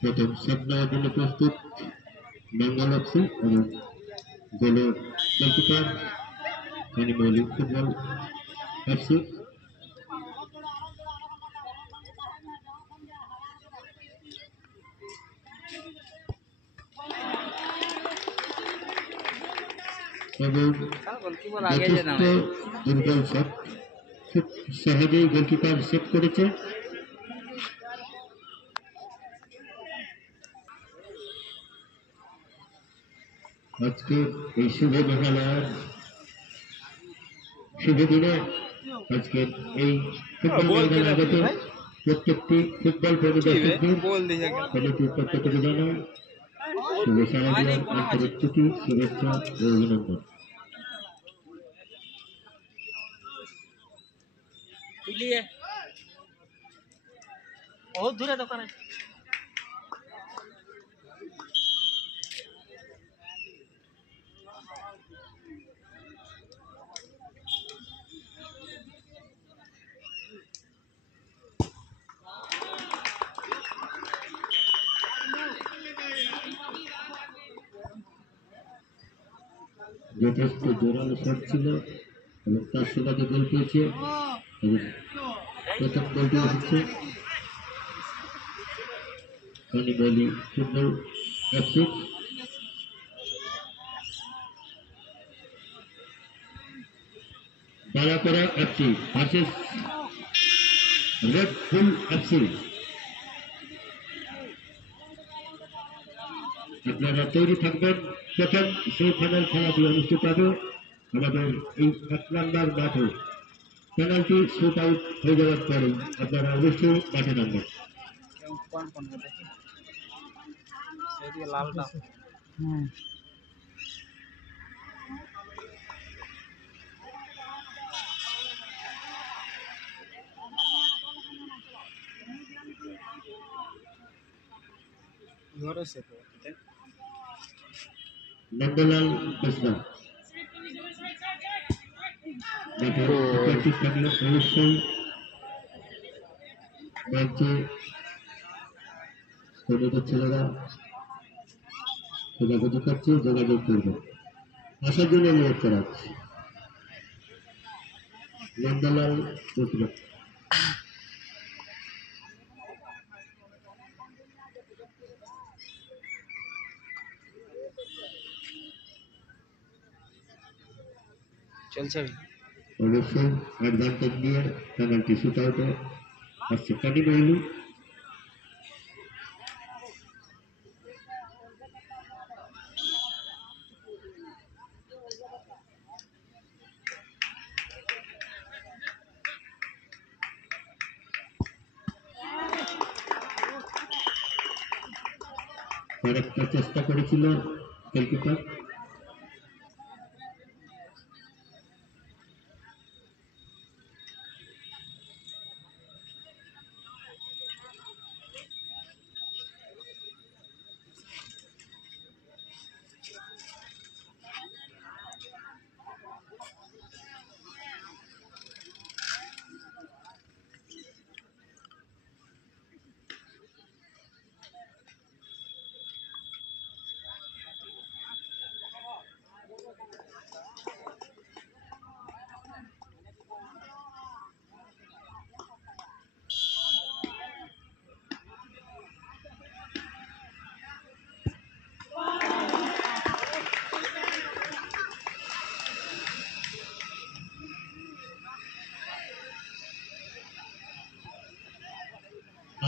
প্রথম শট নেওয়ার জন্য প্রস্তুত বেঙ্গল এফসি এবং গোলের গোলকিপার কানিমৌলি ফুটবল এফসি। এবং যথেষ্ট দুর্বল শট, খুব সহজেই গোলকিপার সেভ করেছে। আজকে এই শুভ মহালয়ার শুভ দিনে আজকে এই ফুটবল ময়দানে আগত প্রত্যেকটি ফুটবল প্রেমী দর্শকদের কমিটির পক্ষ থেকে জানাই শুভেচ্ছা, আন্তরিক প্রীতি, শুভেচ্ছা ও অভিনন্দন। बहुत दूर है दुकान है। যথেষ্ট জোরালো শট ছিল এবং তার সুবাদে গোল পেয়েছে এবং প্রথম গোলটি এসেছে Kanimouli football FC. Balapara FC versus Red Bull FC. আপনারা তৈরি থাকবেন, প্রথম সেমিফাইনাল খেলাটি অনুষ্ঠিত হবে আমাদের এই 1 নম্বর মাঠে। পেনাল্টি শুট আউট হয়ে যাওয়ার পরে আপনারা অবশ্যই মাঠে নামবেন। নন্দলাল কৃষ্ণা থাকলে অবশ্যই মঞ্চে ছেলেরা খোঁজাখুঁজি করছে, যোগাযোগ করবে, আসার জন্য অনুরোধ করা হচ্ছে। নন্দলাল কৃষ্ণা चल অবশ্যই অ্যাডভান্টেজ নিয়ে পেনাল্টি শুট আউটে আসছে কানিমৌলি। আরেকটা চেষ্টা করেছিল গোলকিপার,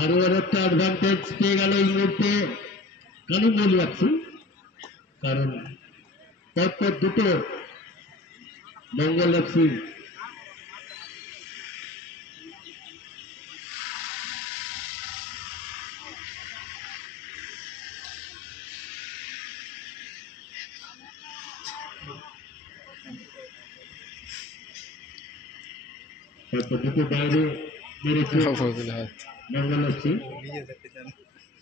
আরো একটা অ্যাডভান্টেজ পেয়ে গেল এই মুহূর্তে কানিমৌলি এফসি, কারণ পরপর দুটো বেঙ্গল এফসি দুটো বাইরে মেরেছে বেঙ্গল এফসি,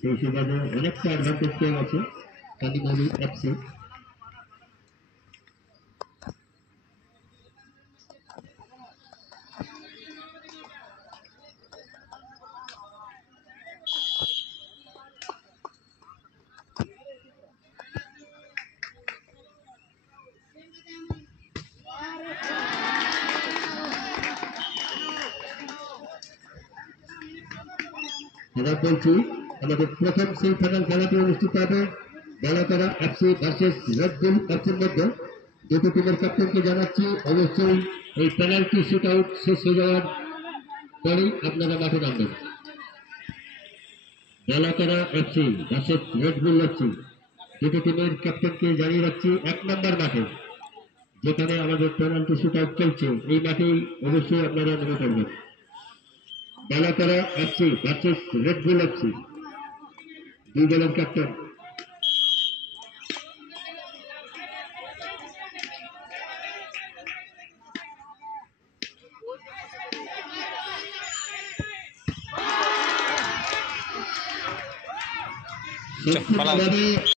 সেই সুবাদে অনেকটা অ্যাডভান্টেজ পেয়ে গেছে কানিমৌলি এফসি। আবার বলছি আমাদের প্রথম সেমিফাইনাল খেলাটি অনুষ্ঠিত হবে বেলাতলা এফসি ভার্সেস রেড বুল এফসির মধ্যে। দুটো টিমের ক্যাপ্টেনকে জানাচ্ছি অবশ্যই এই পেনাল্টি শুট আউট শেষ হয়ে যাওয়ার পরেই আপনারা মাঠে নামবেন। Belatala FC versus Red Bull FC, দুটো টিমের ক্যাপ্টেনকে জানিয়ে রাখছি 1 নম্বর মাঠে যেখানে আমাদের পেনাল্টি শুট আউট চলছে, এই মাঠেই অবশ্যই আপনারা নেমে পড়বেন। Belatala FC versus Red Bull FC, দুই দলের ক্যাপ্টেন। পালাও।